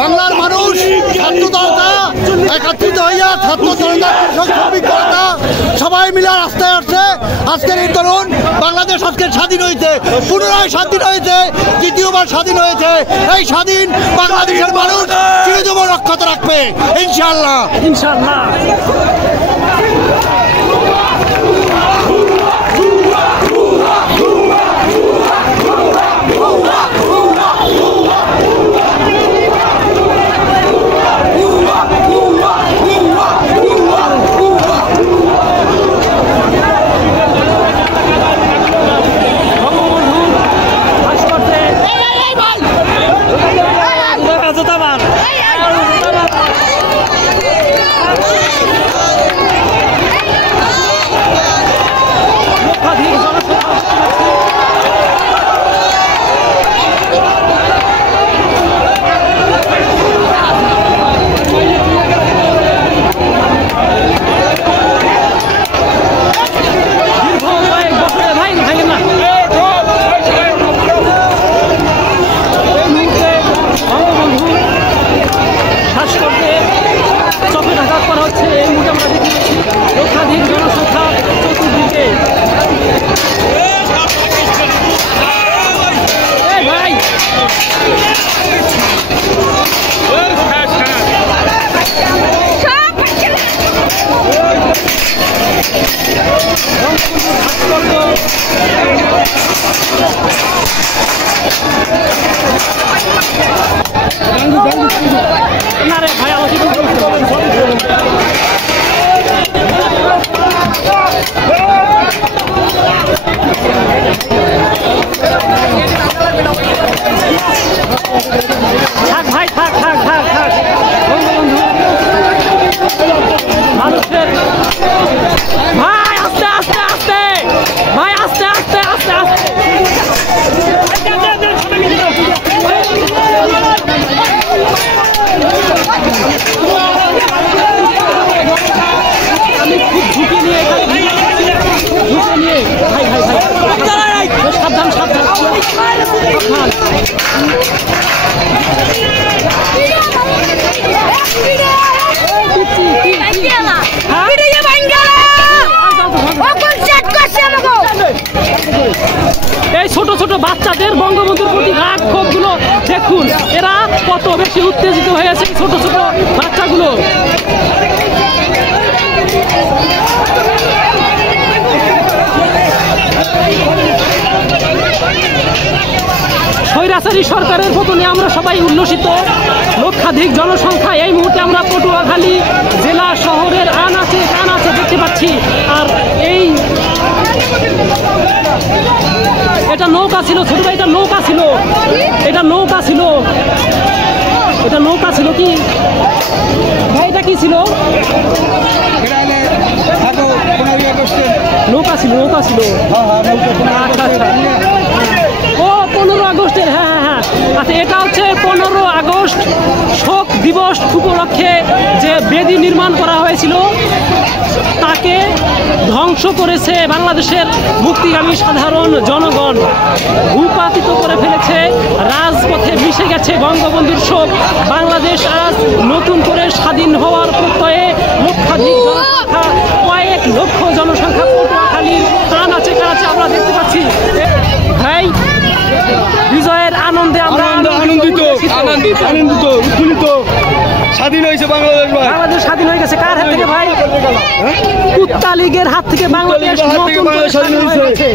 বাংলার মানুষ ছাত্রদলটা একত্রিত হইয়া ছাত্র জনতা কৃষক শ্রমিক জনতা সবাই মিলে রাস্তায় আসছে। আজকের এই তরুণ বাংলাদেশ আজকে স্বাধীন হয়েছে, পুনরায় স্বাধীন হয়েছে, দ্বিতীয়বার স্বাধীন হয়েছে। এই স্বাধীন বাংলাদেশের মানুষ চিরজীবন রক্ষাতে রাখবে ইনশাআল্লাহ ইনশাআল্লাহ। এই ছোট ছোট বাচ্চাদের বঙ্গবন্ধুর প্রতি রাগ ক্ষোভগুলো দেখুন, এরা কত বেশি উত্তেজিত হয়েছে ছোট ছোট বাচ্চাগুলো। স্বৈরাচারী সরকারের পতনে আমরা সবাই উল্লসিত। লক্ষাধিক জনসংখ্যা এই মুহূর্তে আমরা পটুয়াখালী জেলা শহরের আনাচে কানাচে দেখতে পাচ্ছি। আর এই এটা নৌকা ছিল, ছোট ভাই, এটা নৌকা ছিল, এটা নৌকা ছিল, এটা নৌকা ছিল কি ভাই, এটা কি ছিল? নৌকা ছিল, নৌকা ছিল। আচ্ছা আচ্ছা, ও 15 আগস্টের, হ্যাঁ হ্যাঁ হ্যাঁ। আচ্ছা, এটা হচ্ছে 15 আগস্ট শোক দিবস উপলক্ষে যে বেদি নির্মাণ করা হয়েছিল তাকে ধ্বংস করেছে বাংলাদেশের মুক্তিগামী সাধারণ জনগণ, ভূপাতিত করে ফেলেছে, রাজপথে মিশে গেছে বঙ্গবন্ধুর শোক। বাংলাদেশ আজ নতুন করে স্বাধীন হওয়ার প্রত্যয়ে লক্ষাধিক জনসংখ্যা, কয়েক লক্ষ জনসংখ্যা পটুয়াখালীর আনাচে কানাচে আমরা দেখতে পাচ্ছি। ভাই, বিজয়ের আনন্দে আমরা আনন্দিত, আনন্দিত, উৎফুল্লিত। স্বাধীন হয়েছে বাংলাদেশ, বাংলাদেশ স্বাধীন হয়ে গেছে। কার হাত থেকে ভাই? কুত্তা লীগের হাত থেকে বাংলাদেশ নতুন করে স্বাধীন হয়েছে।